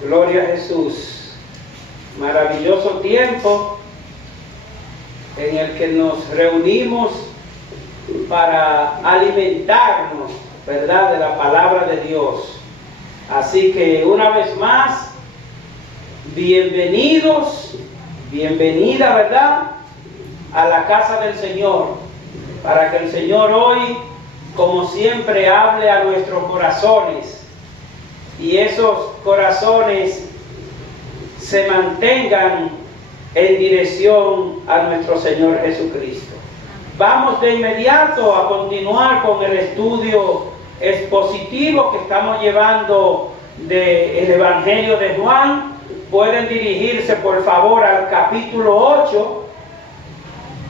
Gloria a Jesús. Maravilloso tiempo en el que nos reunimos para alimentarnos, ¿verdad?, de la palabra de Dios. Así que una vez más, bienvenidos, bienvenida, ¿verdad?, a la casa del Señor, para que el Señor hoy, como siempre, hable a nuestros corazones y esos corazones se mantengan en dirección a nuestro Señor Jesucristo. Vamos de inmediato a continuar con el estudio expositivo que estamos llevando del Evangelio de Juan. Pueden dirigirse por favor al capítulo 8.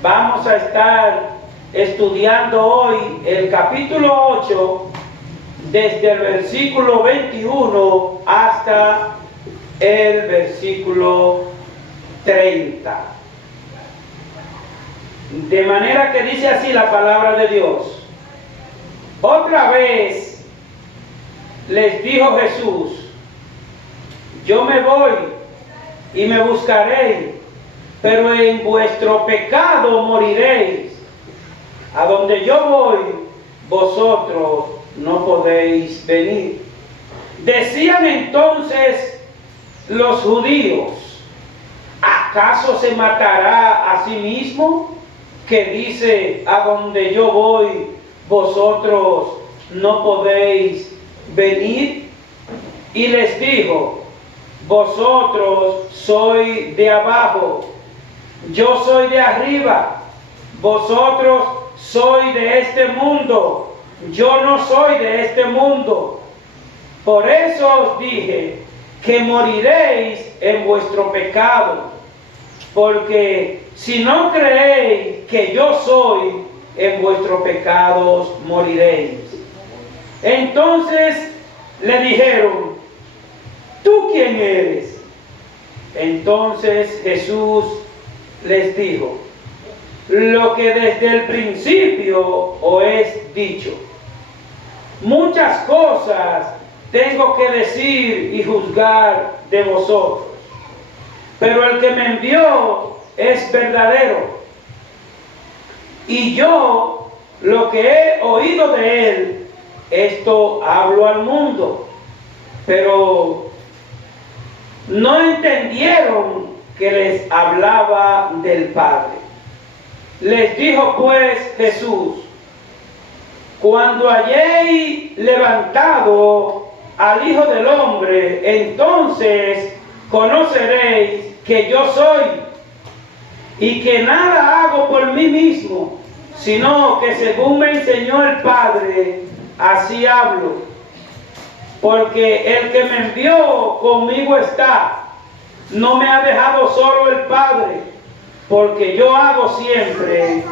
Vamos a estar estudiando hoy el capítulo 8 desde el versículo 21 hasta el versículo 30. De manera que dice así la palabra de Dios. Otra vez les dijo Jesús: yo me voy y me buscaréis, pero en vuestro pecado moriréis. A donde yo voy, vosotros no podéis venir. Decían entonces los judíos: ¿acaso se matará a sí mismo? Que dice: a donde yo voy, vosotros no podéis venir. Y les dijo: vosotros sois de abajo, yo soy de arriba. Vosotros sois de este mundo, yo no soy de este mundo. Por eso os dije que moriréis en vuestro pecado, porque si no creéis que yo soy, en vuestros pecados moriréis. Entonces le dijeron: ¿tú quién eres? Entonces Jesús les dijo: lo que desde el principio os he dicho. Muchas cosas tengo que decir y juzgar de vosotros, pero el que me envió es verdadero, y yo lo que he oído de él, esto hablo al mundo. Pero no entendieron que les hablaba del Padre. Les dijo pues Jesús: cuando hayáis levantado al Hijo del Hombre, entonces conoceréis que yo soy, y que nada hago por mí mismo, sino que según me enseñó el Padre, así hablo. Porque el que me envió conmigo está, no me ha dejado solo el Padre, porque yo hago siempre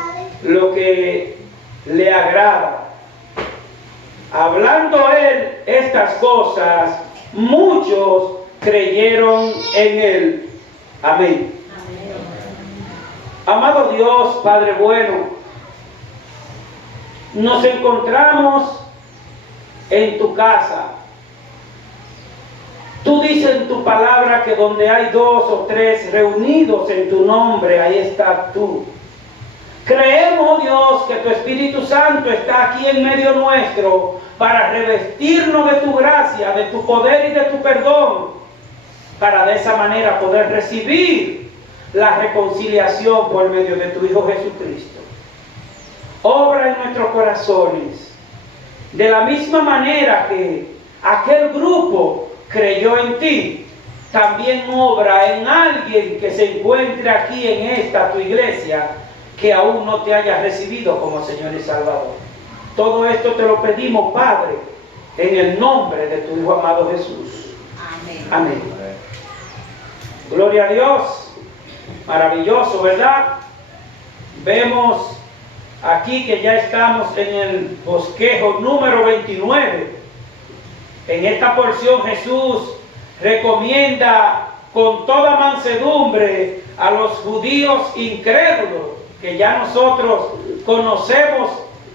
lo que le agrada. Hablando él estas cosas, muchos creyeron en él. Amén. Amado Dios, Padre bueno, nos encontramos en tu casa. Tú dices en tu palabra que donde hay 2 o 3 reunidos en tu nombre, ahí estás tú. Creemos, Dios, que tu Espíritu Santo está aquí en medio nuestro para revestirnos de tu gracia, de tu poder y de tu perdón, para de esa manera poder recibir la reconciliación por medio de tu Hijo Jesucristo. Obra en nuestros corazones, de la misma manera que aquel grupo creyó en ti, también obra en alguien que se encuentre aquí en esta tu iglesia, que aún no te haya recibido como Señor y Salvador. Todo esto te lo pedimos, Padre, en el nombre de tu Hijo amado Jesús. Amén. Amén. Gloria a Dios. Maravilloso, ¿verdad? Vemos aquí que ya estamos en el bosquejo número 29. En esta porción Jesús recomienda con toda mansedumbre a los judíos incrédulos, que ya nosotros conocemos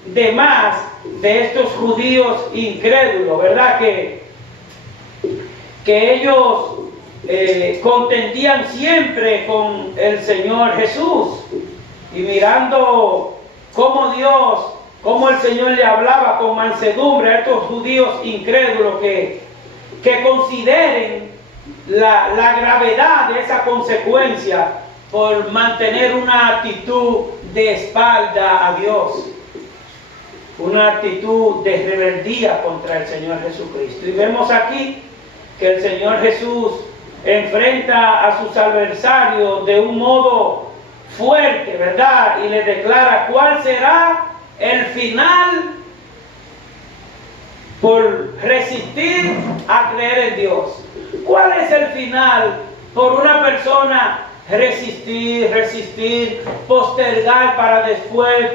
de más de estos judíos incrédulos, ¿verdad? Que que ellos contendían siempre con el Señor Jesús, y mirando cómo el Señor le hablaba con mansedumbre a estos judíos incrédulos que consideren la gravedad de esa consecuencia por mantener una actitud de espalda a Dios, una actitud de rebeldía contra el Señor Jesucristo. Y vemos aquí que el Señor Jesús enfrenta a sus adversarios de un modo fuerte, ¿verdad? Y les declara cuál será el final por resistir a creer en Dios. ¿Cuál es el final por una persona resistir, postergar para después?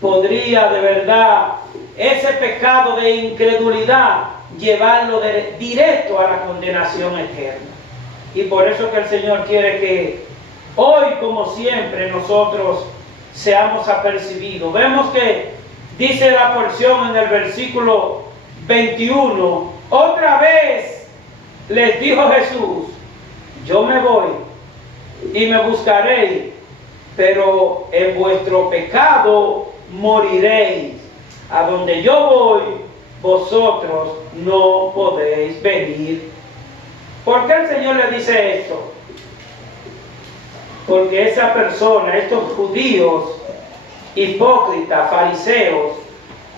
Podría de verdad ese pecado de incredulidad llevarlo directo a la condenación eterna. Y por eso que el Señor quiere que hoy, como siempre, nosotros seamos apercibidos. Vemos que dice la porción en el versículo 21, otra vez les dijo Jesús, yo me voy y me buscaréis, pero en vuestro pecado moriréis. A donde yo voy, vosotros no podéis venir. ¿Por qué el Señor le dice esto? Porque esa persona, estos judíos hipócritas, fariseos,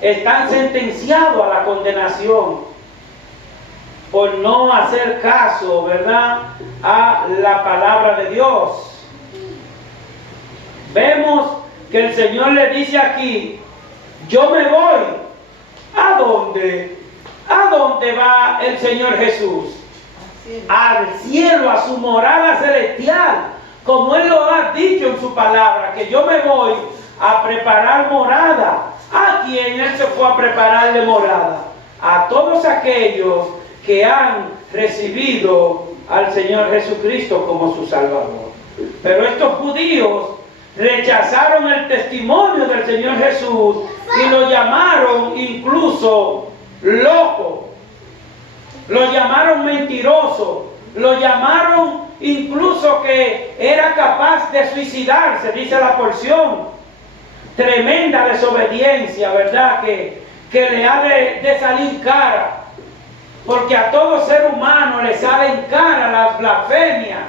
están sentenciados a la condenación por no hacer caso, ¿verdad?, a la palabra de Dios. Vemos que el Señor le dice aquí, yo me voy. ¿A dónde? ¿A dónde va el Señor Jesús? Al cielo, a su morada celestial, como Él lo ha dicho en su palabra, que yo me voy a preparar morada. ¿A quién Él se fue a prepararle morada? A todos aquellos que han recibido al Señor Jesucristo como su Salvador. Pero estos judíos rechazaron el testimonio del Señor Jesús y lo llamaron incluso loco, lo llamaron mentiroso, lo llamaron incluso que era capaz de suicidarse, dice la porción. Tremenda desobediencia, ¿verdad?, que le ha de salir cara, porque a todo ser humano le salen cara las blasfemias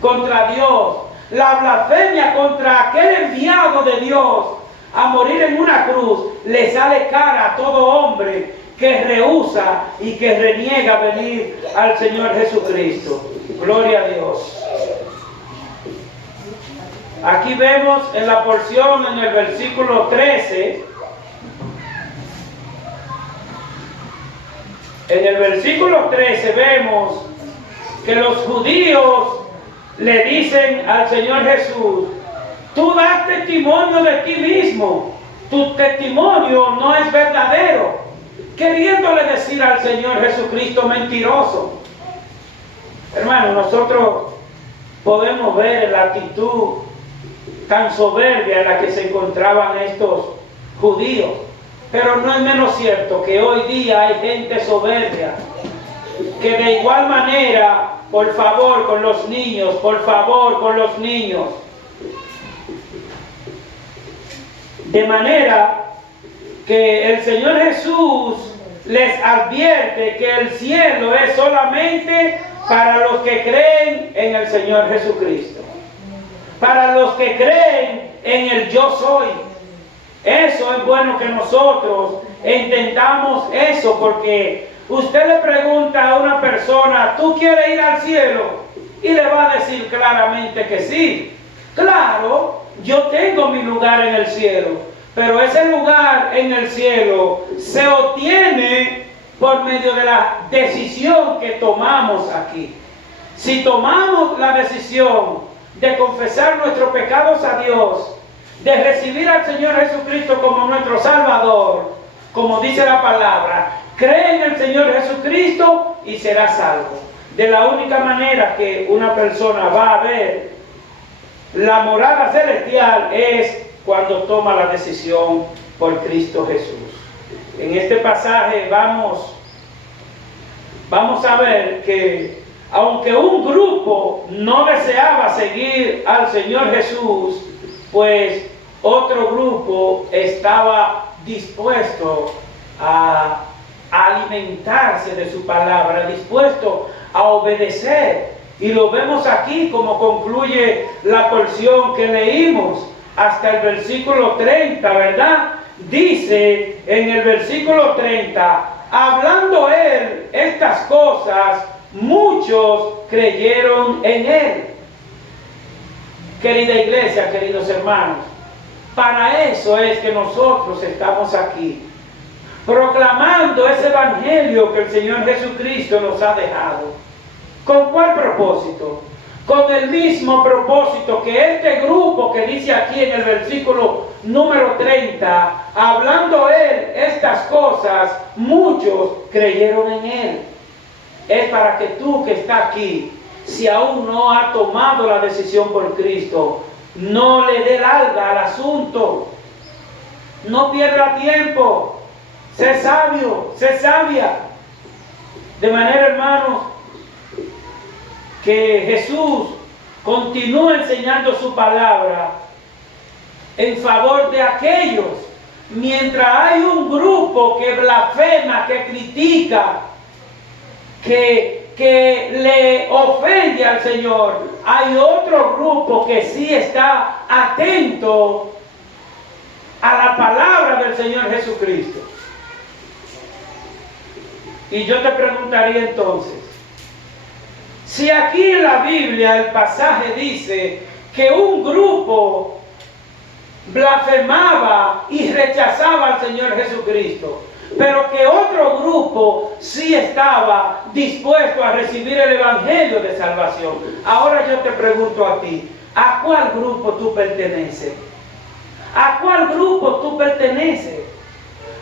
contra Dios, la blasfemia contra aquel enviado de Dios a morir en una cruz. Le sale cara a todo hombre que rehúsa y que reniega venir al Señor Jesucristo. Gloria a Dios. Aquí vemos en la porción, en el versículo 13, en el versículo 13 vemos que los judíos le dicen al Señor Jesús, tú das testimonio de ti mismo, tu testimonio no es verdadero, queriéndole decir al Señor Jesucristo mentiroso. Hermano, nosotros podemos ver la actitud tan soberbia en la que se encontraban estos judíos, pero no es menos cierto que hoy día hay gente soberbia que de igual manera, por favor con los niños, por favor con los niños, de manera que el Señor Jesús les advierte que el cielo es solamente para los que creen en el Señor Jesucristo, para los que creen en el yo soy. Eso es bueno que nosotros entendamos eso, porque usted le pregunta a una persona, ¿tú quieres ir al cielo? Y le va a decir claramente que sí. Claro, yo tengo mi lugar en el cielo, pero ese lugar en el cielo se obtiene por medio de la decisión que tomamos aquí. Si tomamos la decisión de confesar nuestros pecados a Dios, de recibir al Señor Jesucristo como nuestro Salvador, como dice la palabra, cree en el Señor Jesucristo y será salvo. De la única manera que una persona va a ver la morada celestial es cuando toma la decisión por Cristo Jesús. En este pasaje vamos vamos a ver que aunque un grupo no deseaba seguir al Señor Jesús, pues otro grupo estaba dispuesto a alimentarse de su palabra, dispuesto a obedecer. Y lo vemos aquí como concluye la porción que leímos hasta el versículo 30, ¿verdad? Dice en el versículo 30, hablando él estas cosas, muchos creyeron en él. Querida iglesia, queridos hermanos, para eso es que nosotros estamos aquí, proclamando ese evangelio que el Señor Jesucristo nos ha dejado. ¿Con cuál propósito? Con el mismo propósito que este grupo que dice aquí en el versículo número 30, hablando él estas cosas, muchos creyeron en él. Es para que tú que estás aquí, si aún no has tomado la decisión por Cristo, no le dé larga al asunto. No pierda tiempo. Sé sabio, sé sabia. De manera, hermanos, que Jesús continúa enseñando su palabra en favor de aquellos, mientras hay un grupo que blasfema, que critica, que le ofende al Señor, hay otro grupo que sí está atento a la palabra del Señor Jesucristo. Y yo te preguntaría entonces, si aquí en la Biblia el pasaje dice que un grupo blasfemaba y rechazaba al Señor Jesucristo, pero que otro grupo sí estaba dispuesto a recibir el evangelio de salvación, ahora yo te pregunto a ti, ¿a cuál grupo tú perteneces? ¿A cuál grupo tú perteneces?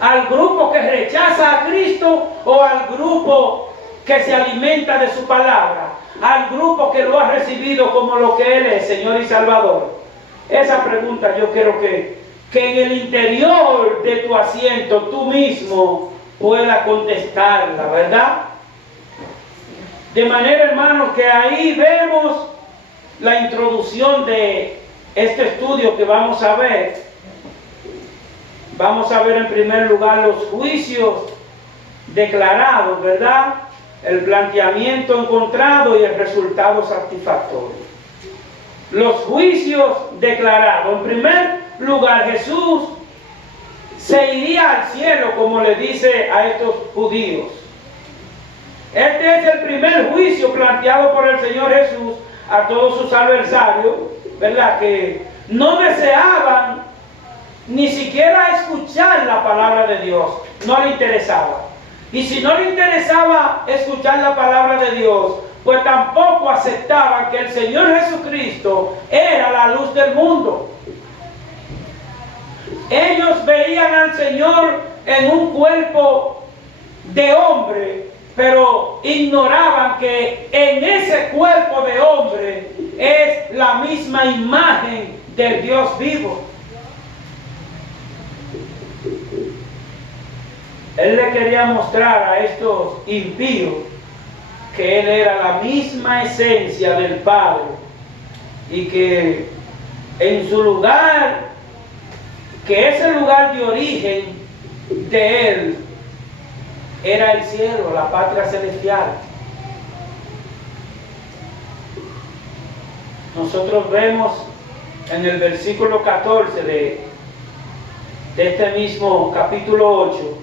¿Al grupo que rechaza a Cristo o al grupo que se alimenta de su palabra? ¿Al grupo que lo ha recibido como lo que Él es, Señor y Salvador? Esa pregunta yo quiero que en el interior de tu asiento tú mismo puedas contestarla, ¿verdad? De manera, hermanos, que ahí vemos la introducción de este estudio que vamos a ver. Vamos a ver en primer lugar los juicios declarados, ¿verdad? El planteamiento encontrado y el resultado satisfactorio. Los juicios declarados. En primer lugar, Jesús se iría al cielo, como le dice a estos judíos. Este es el primer juicio planteado por el Señor Jesús a todos sus adversarios, ¿verdad? Que no deseaban ni siquiera escuchar la palabra de Dios, no le interesaba. Y si no le interesaba escuchar la palabra de Dios, pues tampoco aceptaban que el Señor Jesucristo era la luz del mundo. Ellos veían al Señor en un cuerpo de hombre, pero ignoraban que en ese cuerpo de hombre es la misma imagen del Dios vivo. Él le quería mostrar a estos impíos que Él era la misma esencia del Padre y que en su lugar, que ese lugar de origen de Él era el cielo, la patria celestial. Nosotros vemos en el versículo 14 de este mismo capítulo 8,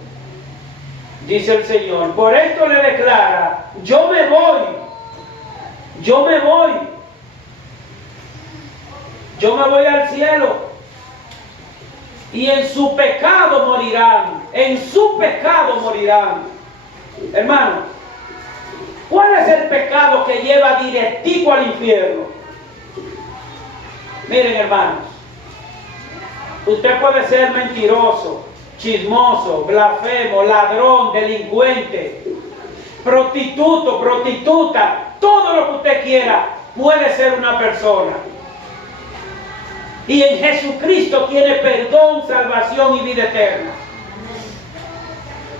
dice el Señor, por esto le declara, yo me voy, yo me voy al cielo, y en su pecado morirán, en su pecado morirán. Hermano, ¿cuál es el pecado que lleva directico al infierno? Miren, hermanos, usted puede ser mentiroso, chismoso, blasfemo, ladrón, delincuente, prostituto, prostituta, todo lo que usted quiera, puede ser una persona. Y en Jesucristo tiene perdón, salvación y vida eterna.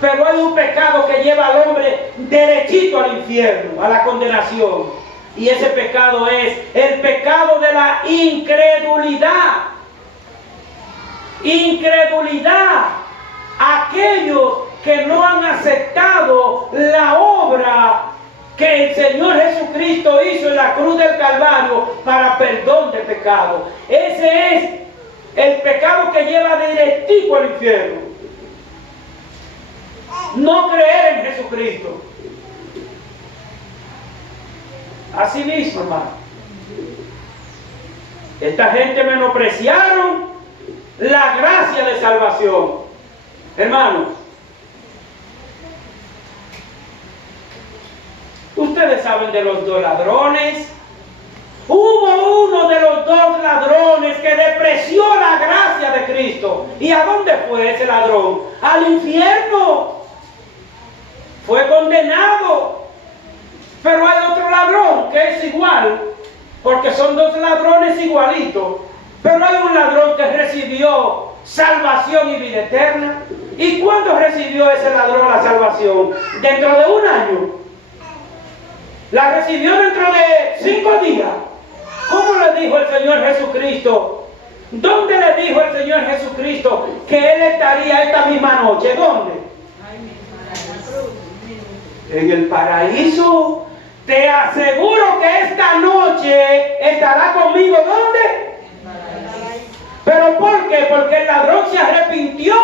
Pero hay un pecado que lleva al hombre derechito al infierno, a la condenación. Y ese pecado es el pecado de la incredulidad. Incredulidad. Aquellos que no han aceptado la obra que el Señor Jesucristo hizo en la cruz del Calvario para perdón de pecado. Ese es el pecado que lleva directico al infierno. No creer en Jesucristo. Así mismo, hermano. Esta gente menospreciaron la gracia de salvación. Hermano, ustedes saben de los dos ladrones. Hubo uno de los dos ladrones que despreció la gracia de Cristo. ¿Y a dónde fue ese ladrón? Al infierno. Fue condenado. Pero hay otro ladrón que es igual, porque son dos ladrones igualitos. Pero hay un ladrón que recibió salvación y vida eterna. ¿Y cuándo recibió ese ladrón la salvación? Dentro de un año. La recibió dentro de 5 días. ¿Cómo le dijo el Señor Jesucristo? ¿Dónde le dijo el Señor Jesucristo que Él estaría esta misma noche? ¿Dónde? En el paraíso. Te aseguro que esta noche estará conmigo. ¿Dónde? ¿Pero por qué? Porque el ladrón se arrepintió,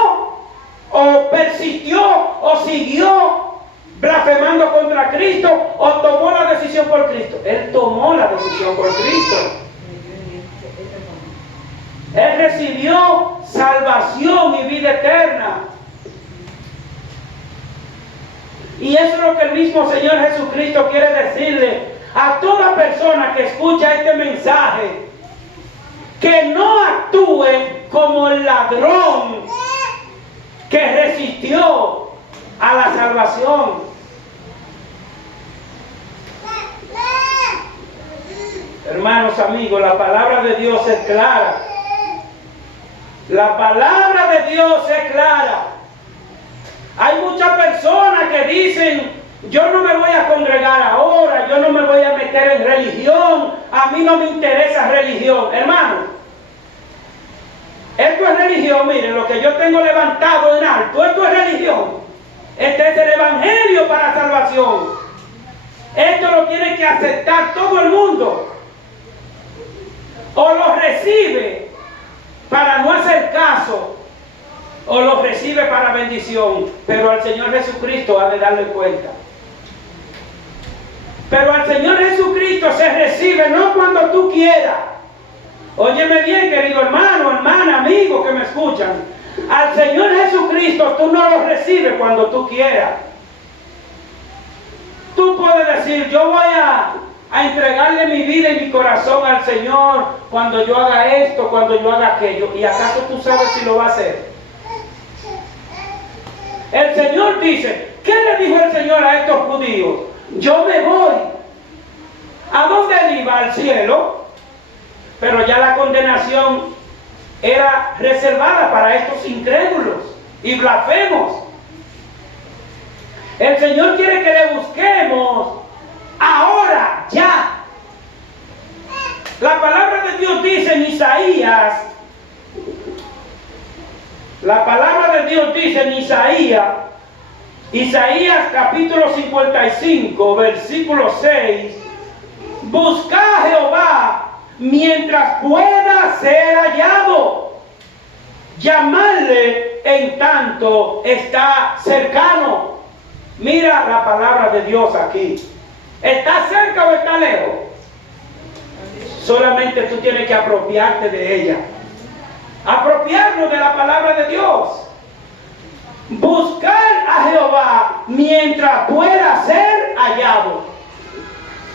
o persistió, o siguió blasfemando contra Cristo, o tomó la decisión por Cristo. Él tomó la decisión por Cristo. Él recibió salvación y vida eterna. Y eso es lo que el mismo Señor Jesucristo quiere decirle a toda persona que escucha este mensaje. Que no actúe como el ladrón que resistió a la salvación. Hermanos, amigos, la palabra de Dios es clara. La palabra de Dios es clara. Hay muchas personas que dicen: yo no me voy a congregar ahora, yo no me voy a meter en religión, a mí no me interesa religión. Hermano, esto es religión. Miren, lo que yo tengo levantado en alto, esto es religión. Este es el evangelio para salvación. Esto lo tiene que aceptar todo el mundo. O lo recibe para no hacer caso, o lo recibe para bendición. Pero al Señor Jesucristo ha de darle cuenta. Pero al Señor Jesucristo se recibe no cuando tú quieras. Óyeme bien, querido hermano, hermana, amigo que me escuchan. Al Señor Jesucristo tú no lo recibes cuando tú quieras. Tú puedes decir: yo voy a entregarle mi vida y mi corazón al Señor cuando yo haga esto, cuando yo haga aquello. ¿Y acaso tú sabes si lo va a hacer? El Señor dice: ¿qué le dijo el Señor a estos judíos? Yo me voy. ¿A dónde él iba? Al cielo. Pero ya la condenación era reservada para estos incrédulos y blasfemos. El Señor quiere que le busquemos ahora, ya. La palabra de Dios dice en Isaías, Isaías capítulo 55, versículo 6, busca a Jehová mientras pueda ser hallado, llamarle en tanto está cercano. Mira la palabra de Dios aquí. ¿Está cerca o está lejos? Solamente tú tienes que apropiarte de ella. Apropiarnos de la palabra de Dios. Buscar a Jehová mientras pueda ser hallado.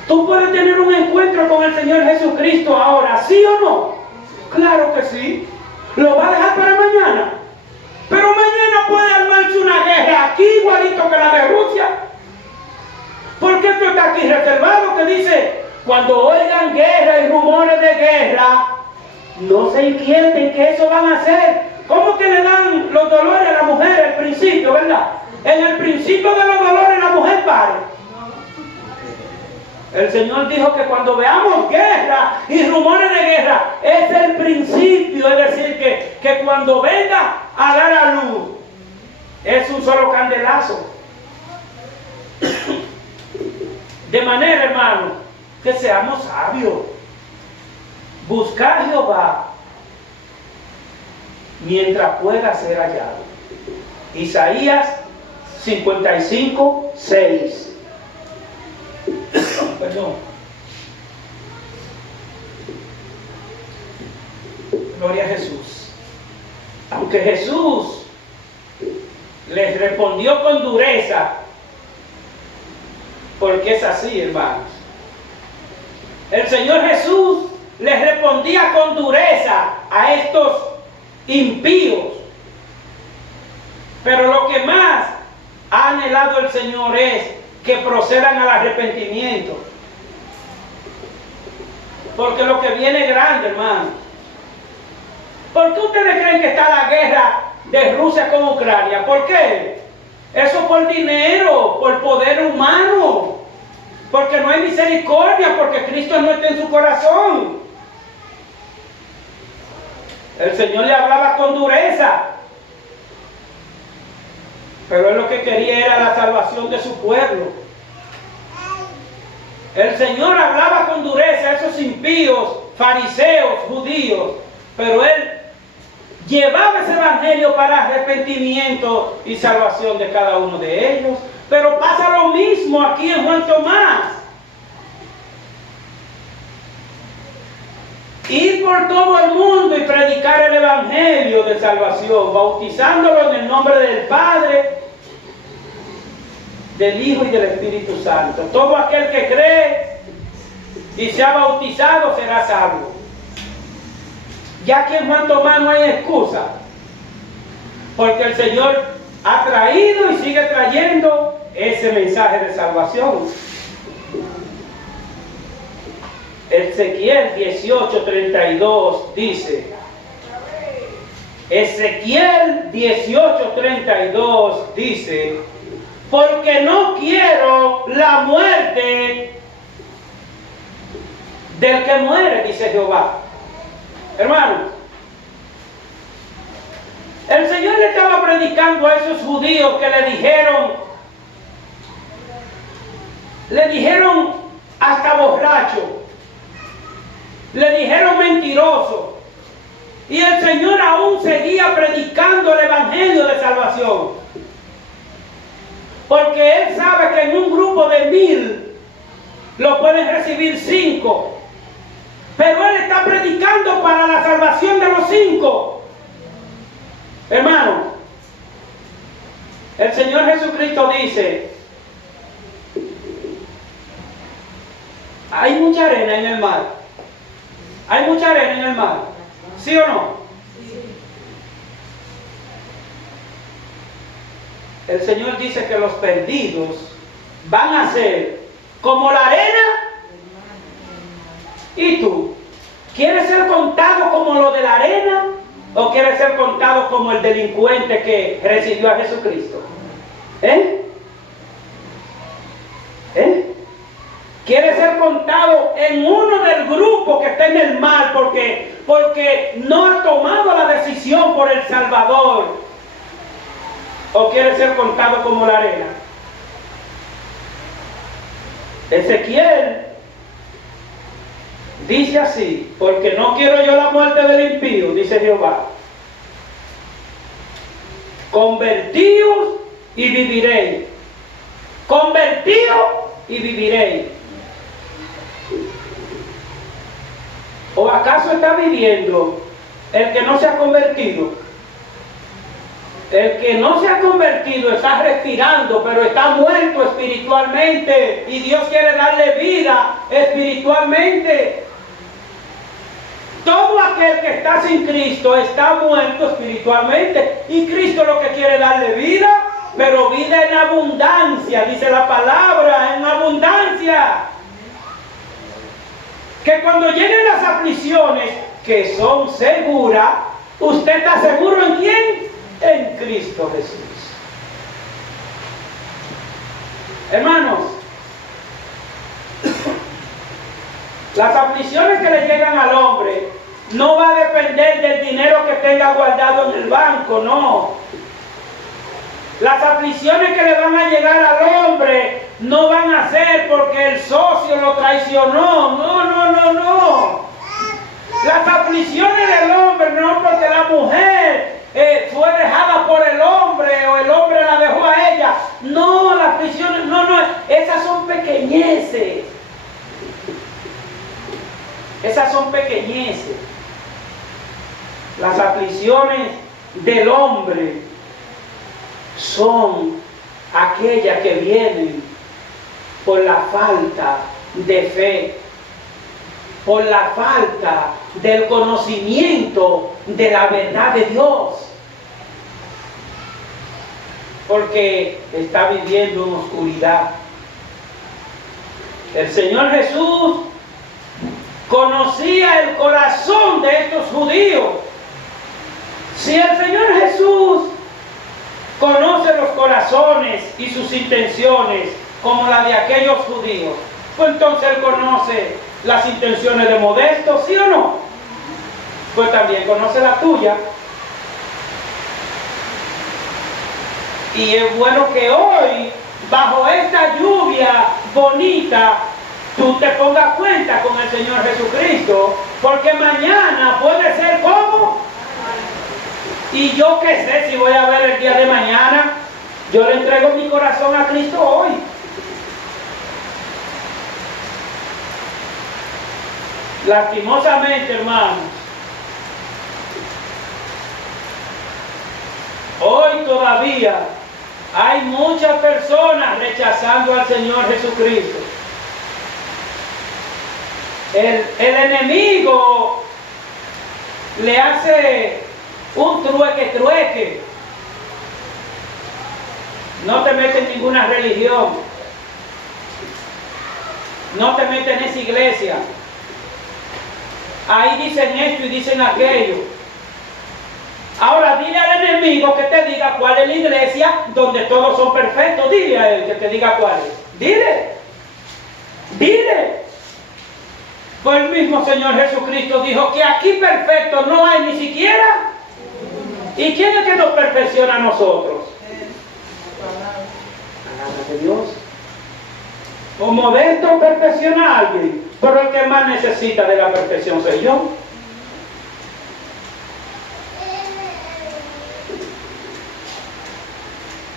Tú puedes tener un encuentro con el Señor Jesucristo ahora, ¿sí o no? Claro que sí. ¿Lo va a dejar para mañana? Pero mañana puede armarse una guerra aquí igualito que la de Rusia. Porque esto está aquí reservado, que dice: cuando oigan guerra y rumores de guerra, no se inquieten, que eso van a hacer. ¿Cómo que le dan los dolores a la mujer al principio, verdad? en el principio de los dolores la mujer pare. El Señor dijo que cuando veamos guerra y rumores de guerra, es el principio, es decir, que cuando venga a dar a luz, es un solo candelazo. De manera, hermano, que seamos sabios. Buscar a Jehová mientras pueda ser hallado. Isaías 55, 6. Perdón. Gloria a Jesús. Aunque Jesús les respondió con dureza, porque es así, hermanos. El Señor Jesús les respondía con dureza a estos impíos. Pero lo que más ha anhelado el Señor es que procedan al arrepentimiento. Porque lo que viene es grande, hermano. ¿Por qué ustedes creen que está la guerra de Rusia con Ucrania? ¿Por qué? Eso por dinero, por poder humano. Porque no hay misericordia, porque Cristo no está en su corazón. El Señor le hablaba con dureza. Pero él lo que quería era la salvación de su pueblo. El Señor hablaba con dureza a esos impíos, fariseos, judíos, pero él llevaba ese evangelio para arrepentimiento y salvación de cada uno de ellos. Pero pasa lo mismo aquí en Juan Tomás. Ir por todo el mundo y predicar el evangelio de salvación, bautizándolo en el nombre del Padre, del Hijo y del Espíritu Santo. Todo aquel que cree y se ha bautizado será salvo. Ya que en Juan Tomás no hay excusa, porque el Señor ha traído y sigue trayendo ese mensaje de salvación. Ezequiel 18:32 dice, Ezequiel 18:32 dice, porque no quiero la muerte del que muere, dice Jehová. Hermano, el Señor le estaba predicando a esos judíos que le dijeron hasta borracho, le dijeron mentiroso, y el Señor aún seguía predicando el evangelio de salvación, porque Él sabe que en un grupo de 1000 lo pueden recibir 5, pero Él está predicando para la salvación de los 5. Hermano, el Señor Jesucristo dice, hay mucha arena en el mar. Hay mucha arena en el mar. ¿Sí o no? Sí. El Señor dice que los perdidos van a ser como la arena. ¿Y tú? ¿Quieres ser contado como lo de la arena? ¿O quieres ser contado como el delincuente que recibió a Jesucristo? ¿Quiere ser contado en uno del grupo que está en el mal porque no ha tomado la decisión por el Salvador? ¿O quiere ser contado como la arena? Ezequiel dice así, porque no quiero yo la muerte del impío, dice Jehová. Convertíos y viviréis. Convertíos y viviréis. ¿O acaso está viviendo el que no se ha convertido? El que no se ha convertido está respirando, pero está muerto espiritualmente, y Dios quiere darle vida espiritualmente. Todo aquel que está sin Cristo está muerto espiritualmente, y Cristo lo que quiere darle vida, pero vida en abundancia, dice la palabra, en abundancia. Que cuando lleguen las aflicciones, que son seguras, ¿usted está seguro en quién? En Cristo Jesús. Hermanos, las aflicciones que le llegan al hombre no va a depender del dinero que tenga guardado en el banco, no. Las aflicciones que le van a llegar al hombre no van a ser porque el socio lo traicionó, no. Las aflicciones del hombre no porque la mujer fue dejada por el hombre o el hombre la dejó a ella. No, las aflicciones, no, esas son pequeñeces. Esas son pequeñeces. Las aflicciones del hombre son aquellas que vienen por la falta de fe, por la falta del conocimiento de la verdad de Dios, porque está viviendo en oscuridad. El Señor Jesús conocía el corazón de estos judíos. Si el Señor Jesús conoce los corazones y sus intenciones como la de aquellos judíos, pues entonces Él conoce las intenciones de Modesto, ¿sí o no? Pues también conoce la tuya. Y es bueno que hoy, bajo esta lluvia bonita, tú te pongas cuenta con el Señor Jesucristo, porque mañana puede ser como. Y yo qué sé si voy a ver el día de mañana. Yo le entrego mi corazón a Cristo hoy. Lastimosamente, hermanos, hoy todavía hay muchas personas rechazando al Señor Jesucristo. El enemigo le hace un trueque. No te metes en ninguna religión. No te metes en esa iglesia. Ahí dicen esto y dicen aquello. Ahora dile al enemigo que te diga cuál es la iglesia donde todos son perfectos. Dile a él que te diga cuál es. Dile. Pues el mismo Señor Jesucristo dijo que aquí perfecto no hay ni siquiera. ¿Y quién es que nos perfecciona a nosotros? La palabra de Dios. O Modesto perfecciona a alguien, pero el que más necesita de la perfección soy yo.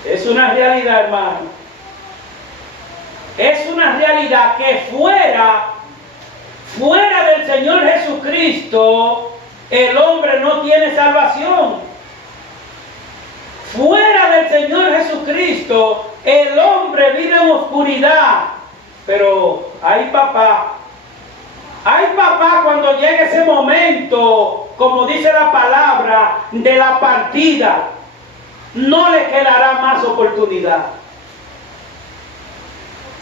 Es una realidad, hermano. Es una realidad que fuera del Señor Jesucristo, el hombre no tiene salvación. Fuera del Señor Jesucristo, el hombre vive en oscuridad. Pero hay papá cuando llegue ese momento, como dice la palabra, de la partida, no le quedará más oportunidad.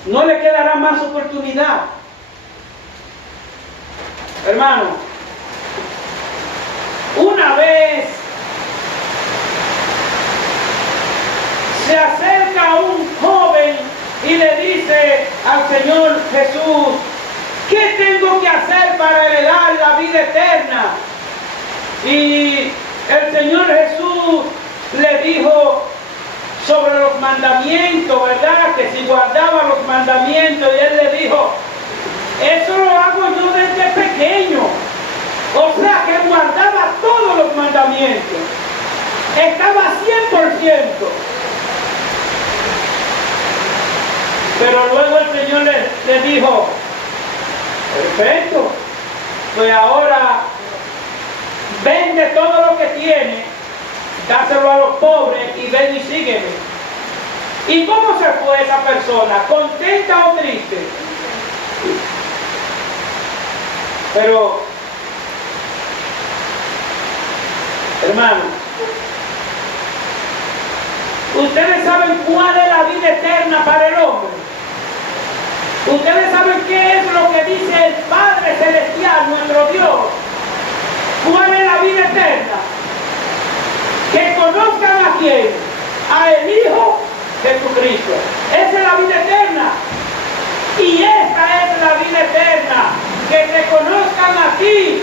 No le quedará más oportunidad. Hermano, una vez se acerca un joven y le dice al Señor Jesús: ¿qué tengo que hacer para heredar la vida eterna? Y el Señor Jesús le dijo sobre los mandamientos, ¿verdad? Que si guardaba los mandamientos, y él le dijo: eso lo hago yo desde pequeño. O sea que guardaba todos los mandamientos. Estaba 100%. Pero luego el Señor le dijo: perfecto, pues ahora vende todo lo que tiene, dáselo a los pobres y ven y sígueme. ¿Y cómo se fue esa persona? ¿Contenta o triste? Pero, hermano, ¿ustedes saben cuál es la vida eterna para el hombre? ¿Ustedes saben qué es lo que dice el Padre Celestial, nuestro Dios? ¿Cuál es la vida eterna? Que conozcan a quién, a el Hijo Jesucristo. Esa es la vida eterna. Y esta es la vida eterna, que te conozcan a ti,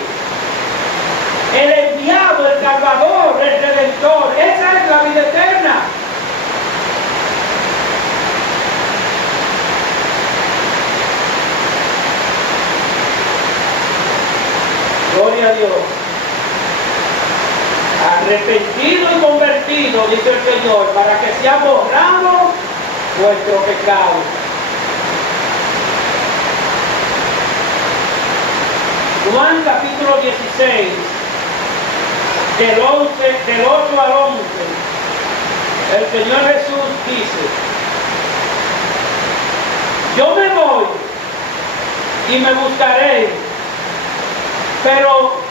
el enviado, el Salvador, el Redentor. Esa es la vida eterna. Gloria a Dios. Arrepentido y convertido, dice el Señor, para que sea borrado vuestro pecado. Juan capítulo 16, del 8 al 11, el Señor Jesús dice: yo me voy y me buscaré, pero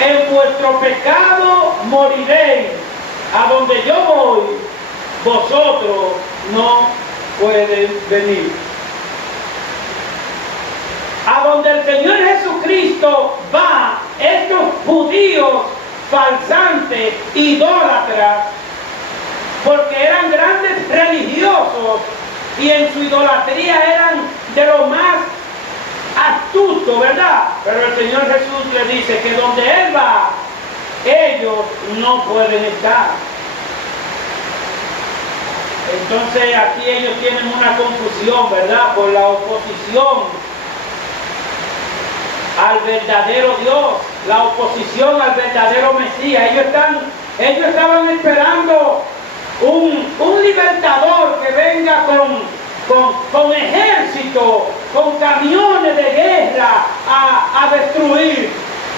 en vuestro pecado moriréis. A donde yo voy, vosotros no pueden venir. A donde el Señor Jesucristo va, estos judíos falsantes, idólatras, porque eran grandes religiosos y en su idolatría eran de lo más astuto, ¿verdad? Pero el Señor Jesús le dice que donde Él va, ellos no pueden estar. Entonces aquí ellos tienen una confusión, ¿verdad? Por la oposición al verdadero Dios, la oposición al verdadero Mesías. Ellos estaban esperando un libertador que venga con ejército, con camiones de guerra a destruir.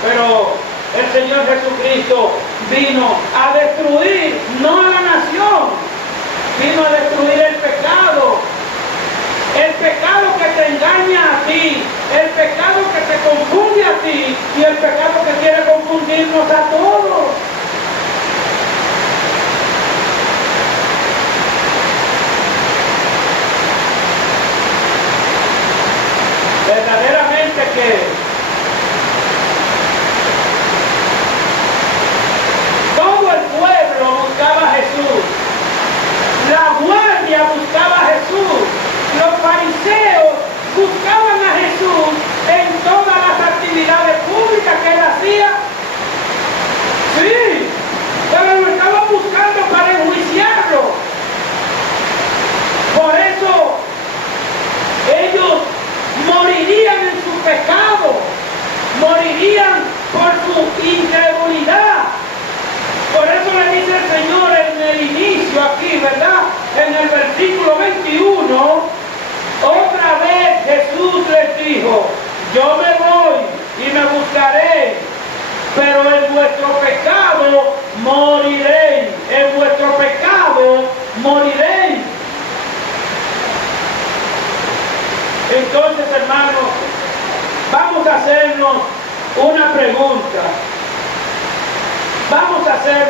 Pero el Señor Jesucristo vino a destruir, no a la nación, vino a destruir el pecado. El pecado que te engaña a ti, el pecado que te confunde a ti y el pecado que quiere confundirnos a todos. Verdaderamente que todo el pueblo buscaba a Jesús, la guardia buscaba a Jesús, los fariseos buscaban a Jesús en todas las actividades públicas que él hacía. Sí, pero lo estaban buscando para enjuiciarlo. Por eso ellos morirían en su pecado, morirían por su incredulidad. Por eso le dice el Señor en el inicio aquí, ¿verdad? En el versículo 21, otra vez Jesús les dijo: yo me voy y me buscaré, pero en vuestro pecado moriréis, en vuestro pecado moriréis. Entonces, hermanos, vamos a hacernos una pregunta. Vamos a hacernos